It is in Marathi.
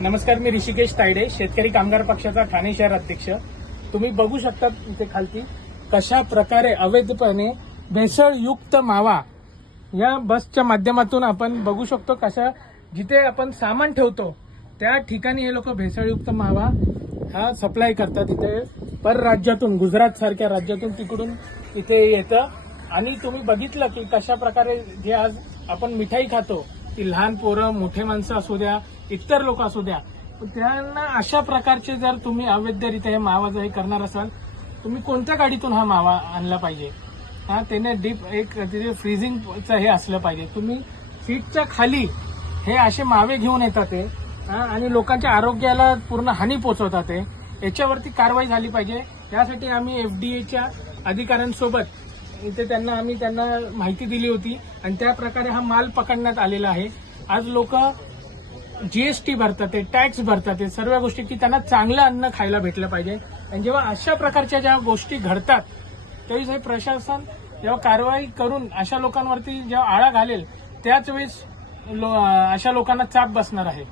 नमस्कार, मी ऋषिकेश तायडे, शेतकरी कामगार पक्षाचा ठाणे शहर अध्यक्ष. तुम्ही बघू शकता इथे खालती कशा प्रकारे अवैधपणे भेसळयुक्त मावा या बसच्या माध्यमातून आपण बघू शकतो. कशा जिथे आपण सामान ठेवतो त्या ठिकाणी हे लोक भेसळयुक्त मावा हा सप्लाय करतात. इथे परराज्यातून, गुजरात सारख्या राज्यातून तिकडून इथे येतं. आणि तुम्ही बघितलं की कशा प्रकारे जे आज आपण मिठाई खातो ती लहान पोरं, मोठे माणसं असू द्या, इतर लोक असू द्या, त्यांना अशा प्रकारचे जर तुम्ही अवैधरित्या हे मावा जर करणार असाल, तुम्ही कोणत्या गाडीतून हा मावा आणला पाहिजे? हा, त्याने डीप एक फ्रीजिंगचं हे असलं पाहिजे. तुम्ही सीटच्या खाली हे असे मावे घेऊन येतात ते आणि लोकांच्या आरोग्याला पूर्ण हानी पोहोचवतात ते. याच्यावरती कारवाई झाली पाहिजे. यासाठी आम्ही एफडीएच्या अधिकाऱ्यांसोबत इथे त्यांना माहिती दिली होती आणि त्या प्रकारे हा माल पकडण्यात आलेला आहे. आज लोक जीएसटी भरतात, टॅक्स भरतात, सर्व गोष्टी की त्यांना चांगलं अन्न खायला भेटलं पाहिजे. आणि जेव्हा अशा प्रकारच्या ज्या गोष्टी घडतात त्यावेळेस हे प्रशासन जेव्हा कारवाई करून अशा लोकांवरती जेव्हा आळा घालेल त्याच वेळेस अशा लोकांना चाप बसणार आहे.